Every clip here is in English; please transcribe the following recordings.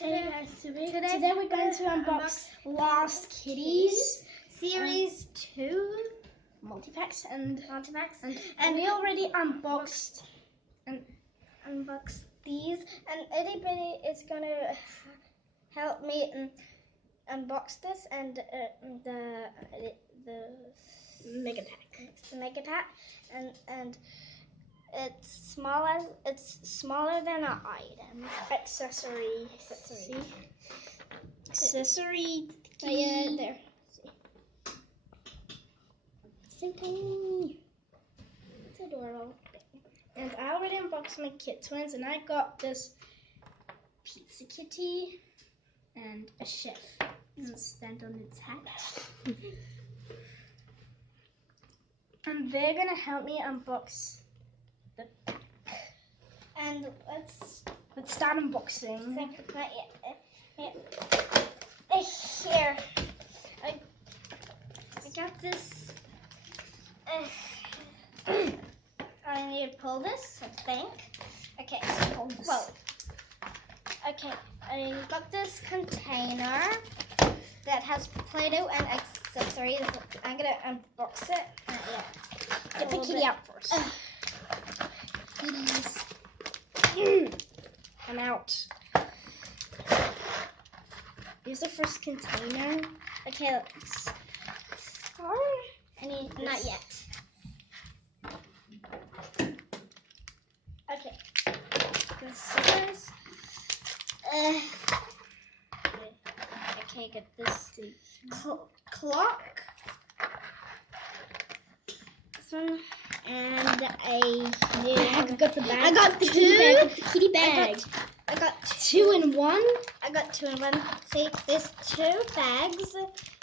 Hey guys, today we're going to unbox Lost Kitties Series 2 multi-packs and and we already unboxed these, and anybody is going to help me unbox this and the Megapack, and it's smaller than an item. accessory. Yeah, there. So tiny. It's adorable. And I already unboxed my Kit Twins, and I got this pizza kitty and a chef. And stand on its hat. And they're gonna help me unbox the pack. And Let's start unboxing. not yet. Here, I got this. I need to pull this, I think. Okay, well, okay, I got this container that has Play-Doh and accessories. I'm gonna unbox it. Get the kitty out first. Kitties. I'm out. Here's the first container. Okay, let's start. Not yet. Okay. The scissors. Okay, get this clock. This one. And I got the bag. I got the two. kitty bag. I got Two in one. I got two in one. See, there's two bags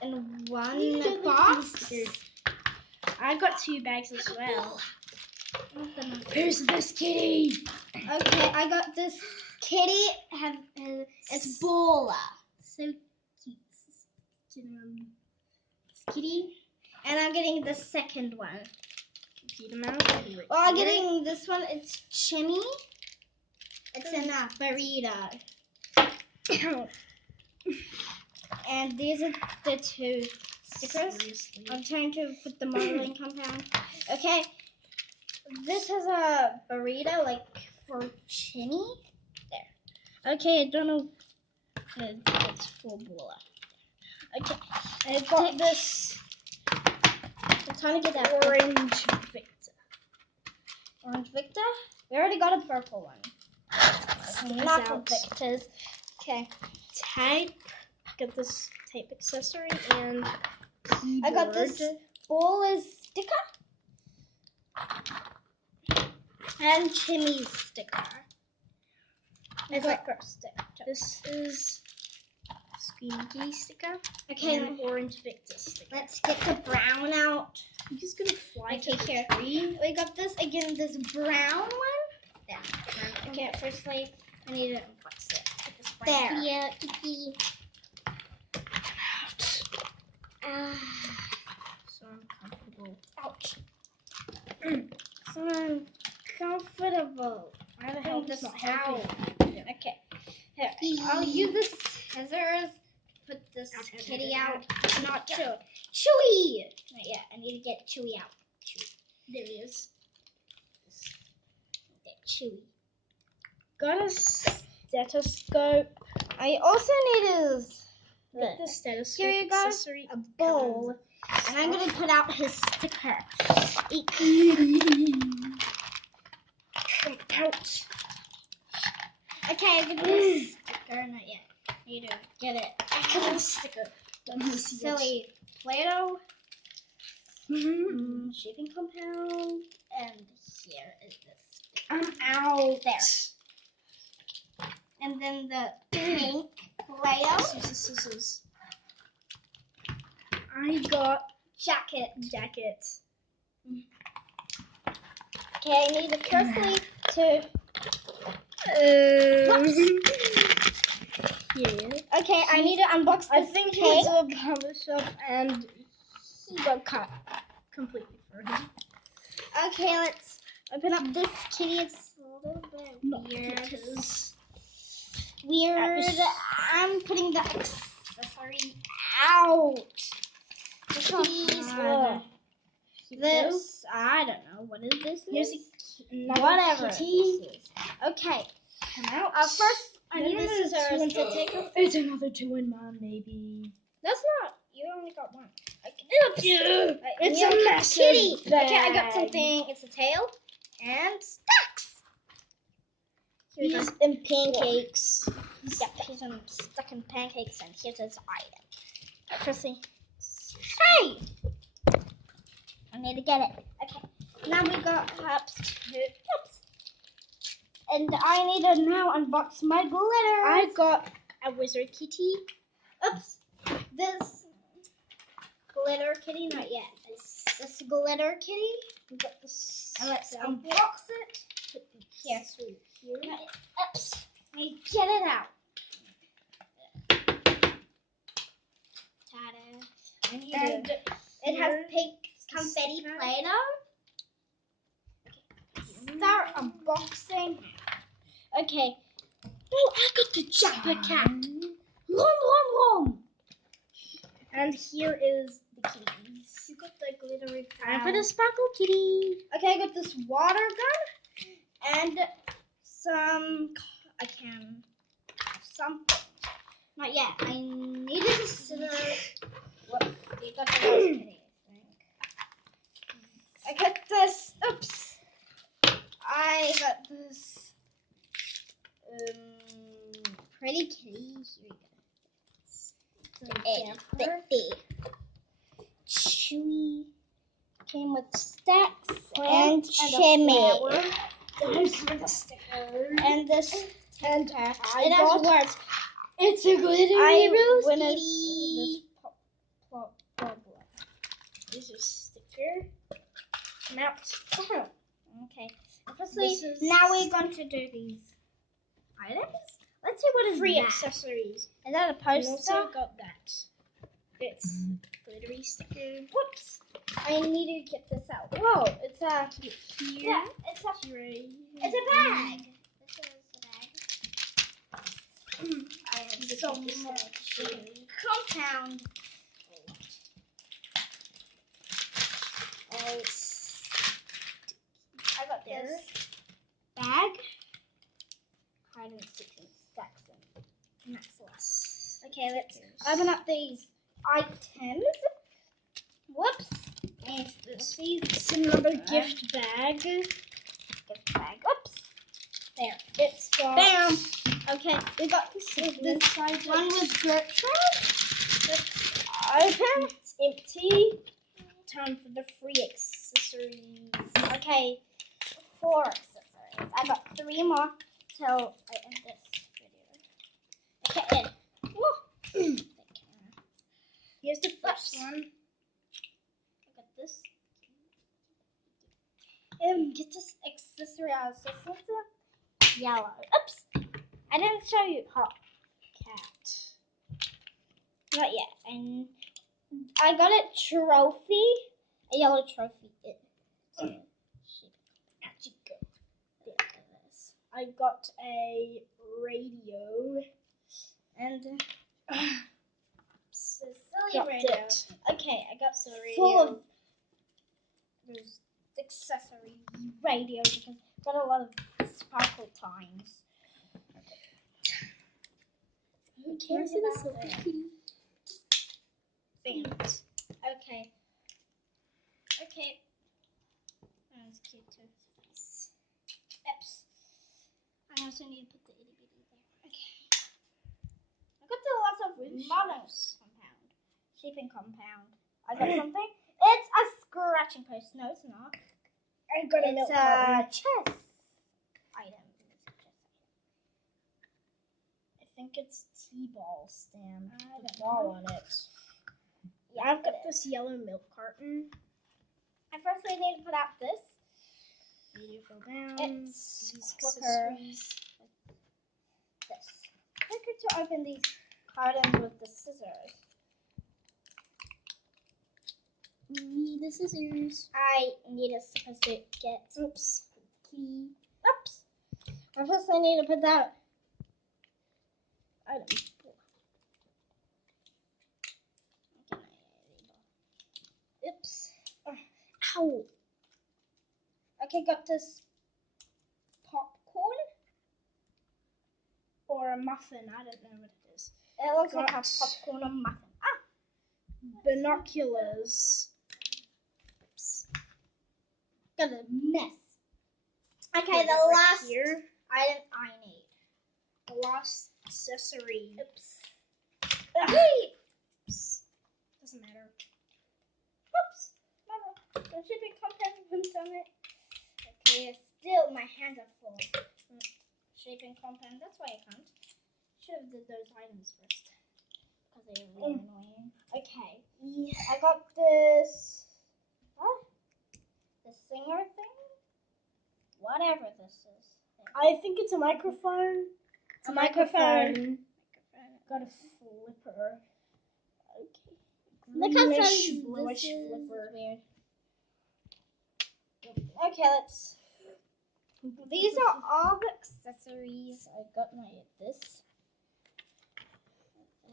in one box. I got two bags as well. Here's this kitty. Okay, I got this kitty. It's Bola. So cute. Kitty. And I'm getting the second one. Computer mouse. Well, I'm getting this one. It's Chimmy. It's in a burrito. And these are the two stickers. Seriously. I'm trying to put the modeling compound. Okay. This has a burrito, like, for Chimmy. There. Okay, I don't know. It's for Bola. Okay. I got this. I'm trying to get that Orange Victor. Orange Victor? We already got a purple one. Not for Victors. Okay. Tape. Get this tape accessory and keyboard. I got this Bola's sticker. And Chimmy's sticker. It's like first sticker. This is Squeaky sticker. Okay, and Orange Victor sticker. let's get the brown out. I'm just gonna fly Okay, to the here. tree. We got this again, this brown one. There. Okay, firstly, I need to unbox it. There. Yeah. So uncomfortable. Ouch. So uncomfortable. Why the hell This is not out. helping? Okay. Here, I'll use the scissors. Put this kitty out. Not Chewy. Not yet. I need to get Chewy out. There he is. Get Chewy. Got a stethoscope. I also need Get the stethoscope Here you go. accessory. a bowl. And I'm going to put out his sticker. Out. Okay, I get this sticker. Not yet. I need to get it. I got a sticker. Silly Play-Doh. Shaping compound. And here is this. I'm out. There. And then the pink Play-Doh. Scissors. I got Jacket. Okay, I need to carefully to. Yeah. Okay, I need to unbox this I think he cake. was a barber shop and he got cut completely for him. Okay, let's open up this kitty. It's a little bit Not weird. because weird. I'm putting the accessory out. Kitties. This, I don't know. What is this? Here's another Whatever kitty. this is. Okay. Come out. First, I Then need the this is scissors two to and- take off. It's another 2-in-1, maybe. That's not. You only got one. Oops. It's Yeah, a massive kitty. bag. Okay, I got something. It's a tail and stacks. Here we He's go. in pancakes. Yep, he's stuck in pancakes, and here's his item. Firstly, hey! I need to get it. Okay, now we got cups. And I need to now unbox my glitter. I got a wizard kitty. Oops. This glitter kitty, not yet. This glitter kitty. We got this. And let's sample. unbox it. Here. Here. Oops. Let me get it out. Ta-da. And it has here's pink the confetti sticker. Play-Doh. Start unboxing. Okay. Oh, I got the Jumper Cat. Rom. And here is the kitties. You got the glittery Time flower. for the sparkle kitty. Okay, I got this water gun and some. I can something. Not yet. I needed a scissors. What? You got the rose kitty, I got this. Oops. I got this. Pretty kitty. Here we go. Chewy. Came with stacks and shimmy. And this And sticker. I It has got- words. It's a glittery I rose win kitty. this Here's a sticker. Now, Okay. Firstly, This is- now we're going to do these items. Let's see what is free that. accessories. Is that a And poster? also got that. It's glittery sticker. Whoops. I need to get this out. Whoa, it's a Here. yeah, it's a Here. it's a bag. This is a bag. I have You so take this much out. compound. I got There. this bag. Hide and seek and stacks and that's less. Okay, let's open up these items. Whoops. And This is another gift bag. gift bag. Oops. There. It's got Bam. Okay, we got this inside one it. with Gertrude. Open. It's empty. Time for the free accessories. Okay, 4 accessories. I got 3 more till I end this video. Okay, in. Here's the first Oops. one. I got this. Get this accessory out. So it's yellow. Oops. I didn't show you. Hot cat. Not yet. And I got a trophy. A yellow trophy. Actually, go. There it is. I got a radio. And silly Dropped radio. it. Okay, I got Silly full radio. of those accessory radios because I got a lot of sparkle times. Who cares about it? it? Bam. Okay. Okay. That's cute too. Oops. I also need to put the itty bitty there. Okay. I got the lots of modern compound. Shaping compound. I got something. It's a scratching post. No, it's not. I got a It's milk a carton. chess item. I think it's T-ball stand. I With don't a ball know. on it. Yeah, I've got it is. this yellow milk carton. I firstly need to put out this. Beautiful down. It's These quicker. accessories. This. Quicker to open these cartons with the scissors. Need the scissors. I need a supposed to get Oops. key. Oops. I firstly need to put that Item 4. Oops. Ow. Okay, got this popcorn. Or a muffin. I don't know what it is. It looks like a Got popcorn or muffin. binoculars. Oops. Got a mess. Okay, Put it the right last here. item I need. The last accessory. Oops. Wait. Oops. Doesn't matter. Oops. Mama, the shipping content went on it. Okay, still my hands are full. Shaping compound. That's why I can't. Should have did those items first. Because they're really annoying. Okay. I got this. What? The singer thing? Whatever this is. I think it's a microphone. It's A microphone. Got a flipper. Okay. Look how Greenish, sun bluish this is flipper. weird. Okay, let's. These are all the accessories. I got this.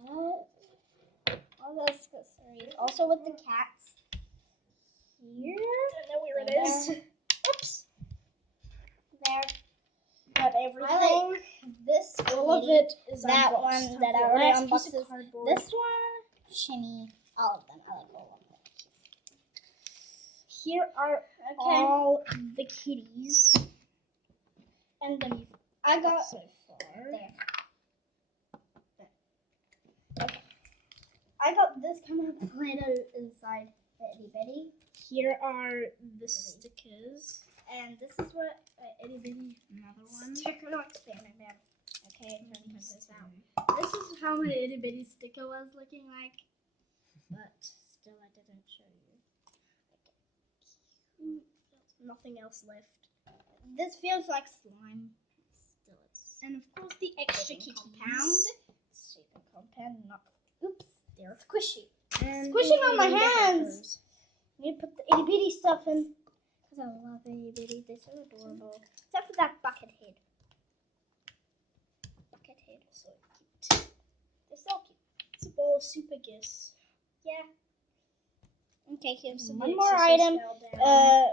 All the accessories. Also with the cats. Here. I know where it is. Oops. There. Got everything. I like this. All of it is that unboxed. one that I The already last unboxed. piece of cardboard. This one, Shinny, all of them. I like all of them. Here are all the kitties. And then I got so far. there. Okay. I got this kind of Play-Doh inside the itty bitty. Here are the stickers. And this is what Itty bitty, another one. sticker not expanding them. Okay, I'm trying to put this out. This is how my itty bitty sticker was looking like. But still I didn't show you. Nothing else left. This feels like slime. Still it's And of course the extra shaping kitties. compound. Shaping compound, not oops, they're squishy. And Squishing on my including the hands. zippers. Need to put the itty bitty stuff in. Because I love itty bitty. They're so adorable. Except for that bucket head. Bucket head. So cute. They're so cute. It's a bowl of super gifts. Yeah. Okay, here's So one the more accessories item. fell down.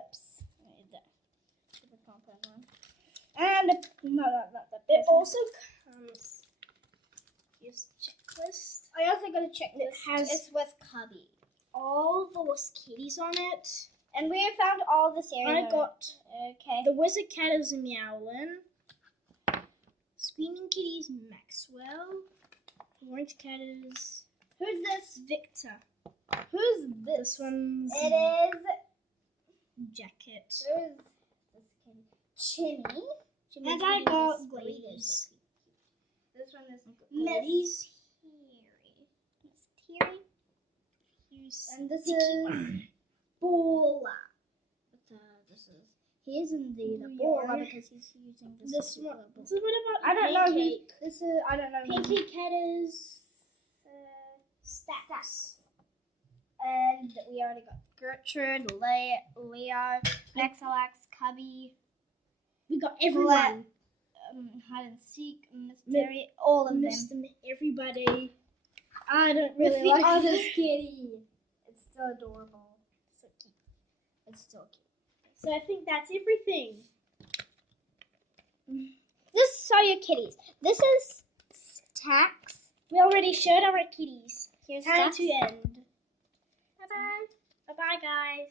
Super compound one. And not the It person. also comes. Here's the checklist. I also got a checklist. It has it's with Cubby. all the lost kitties on it. And we found all the series. I got okay. the wizard cat is Meowlin. Screaming kitties Maxwell. The orange cat is Who's this? Victor. Who's this? This one's It is. Jacket. Who's this kitty? Chimmy. And I got Glaze. This one is Glaze. Miss Teary. Here's And this Tiki. is Bola. This is. He is indeed a Bola Yarn. because he's using this. This one. bowl. So what about I don't know who Pancake? this is. I don't know. Pinky cat is Stacks. And we already got Gertrude, Leo, XLX, Cubby. We got everyone. Hide and seek, mystery, all of them. Everybody. I don't With really the like other this kitty. It's still adorable. So cute. It's still cute. So I think that's everything. This are your kitties. This is Tax. We already showed our kitties. Here's Time Tax. to end. Bye bye. Bye bye, guys.